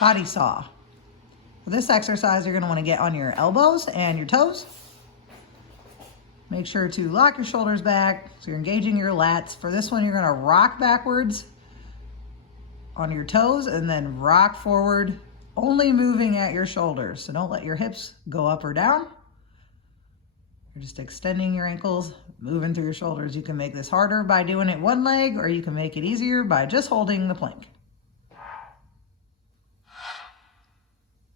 body saw. For this exercise, you're gonna wanna get on your elbows and your toes. Make sure to lock your shoulders back so you're engaging your lats. For this one, you're gonna rock backwards on your toes and then rock forward, only moving at your shoulders. So don't let your hips go up or down. You're just extending your ankles, moving through your shoulders. You can make this harder by doing it one leg, or you can make it easier by just holding the plank.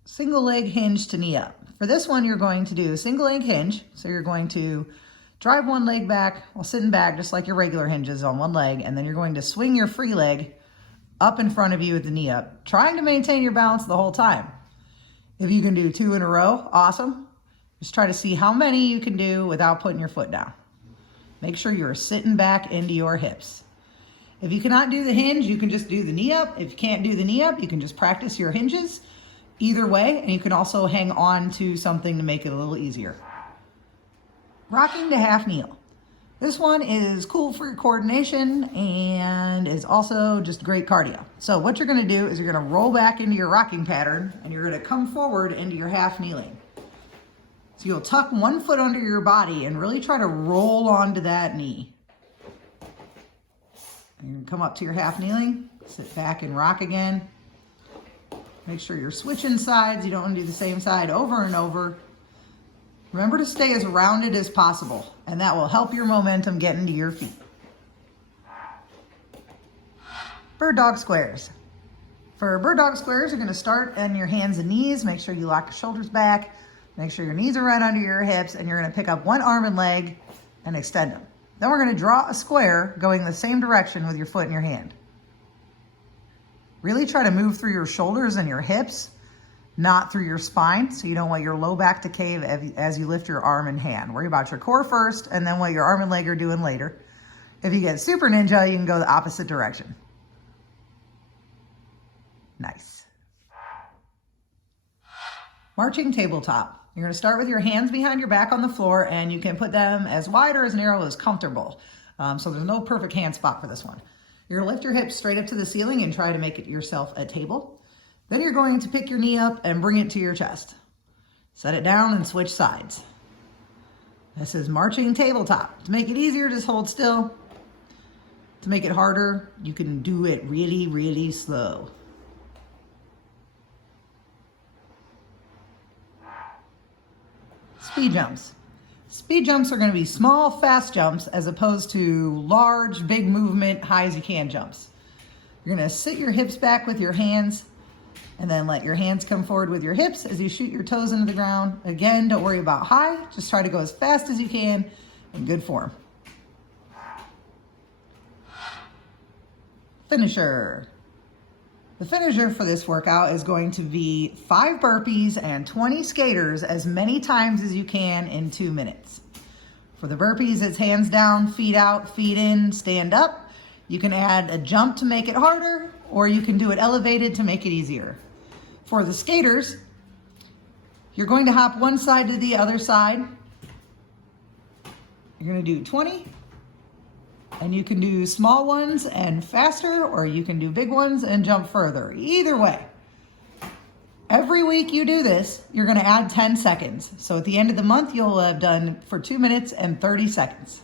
Single leg hinge to knee up. For this one, you're going to do a single leg hinge. So you're going to drive one leg back while sitting back, just like your regular hinges on one leg. And then you're going to swing your free leg up in front of you with the knee up, trying to maintain your balance the whole time. If you can do 2 in a row, awesome. Just try to see how many you can do without putting your foot down. Make sure you're sitting back into your hips. If you cannot do the hinge, you can just do the knee up. If you can't do the knee up, you can just practice your hinges either way, and you can also hang on to something to make it a little easier. Rocking to half kneel. This one is cool for your coordination and is also just great cardio. So what you're gonna do is you're gonna roll back into your rocking pattern and you're gonna come forward into your half kneeling. So you'll tuck one foot under your body and really try to roll onto that knee. And you're gonna come up to your half kneeling, sit back and rock again. Make sure you're switching sides. You don't want to do the same side over and over. Remember to stay as rounded as possible, and that will help your momentum get into your feet. Bird dog squares. For bird dog squares, you're going to start on your hands and knees. Make sure you lock your shoulders back. Make sure your knees are right under your hips, and you're going to pick up one arm and leg and extend them. Then we're going to draw a square going the same direction with your foot in your hand. Really try to move through your shoulders and your hips, not through your spine, so you don't want your low back to cave as you lift your arm and hand. Worry about your core first, and then what your arm and leg are doing later. If you get super ninja, you can go the opposite direction. Nice. Marching tabletop. You're gonna start with your hands behind your back on the floor, and you can put them as wide or as narrow as comfortable. So there's no perfect hand spot for this one. You're gonna lift your hips straight up to the ceiling and try to make it yourself a table. Then you're going to pick your knee up and bring it to your chest. Set it down and switch sides. This is marching tabletop. To make it easier, just hold still. To make it harder, you can do it really, really slow. Speed jumps. Speed jumps are going to be small, fast jumps as opposed to large, big movement, high as you can jumps. You're going to sit your hips back with your hands and then let your hands come forward with your hips as you shoot your toes into the ground. Again, don't worry about high. Just try to go as fast as you can in good form. Finisher. The finisher for this workout is going to be 5 burpees and 20 skaters as many times as you can in 2 minutes. For the burpees, it's hands down, feet out, feet in, stand up. You can add a jump to make it harder, or you can do it elevated to make it easier. For the skaters, you're going to hop one side to the other side. You're going to do 20. And you can do small ones and faster, or you can do big ones and jump further. Either way, every week you do this, you're gonna add 10 seconds. So at the end of the month, you'll have done for 2 minutes and 30 seconds.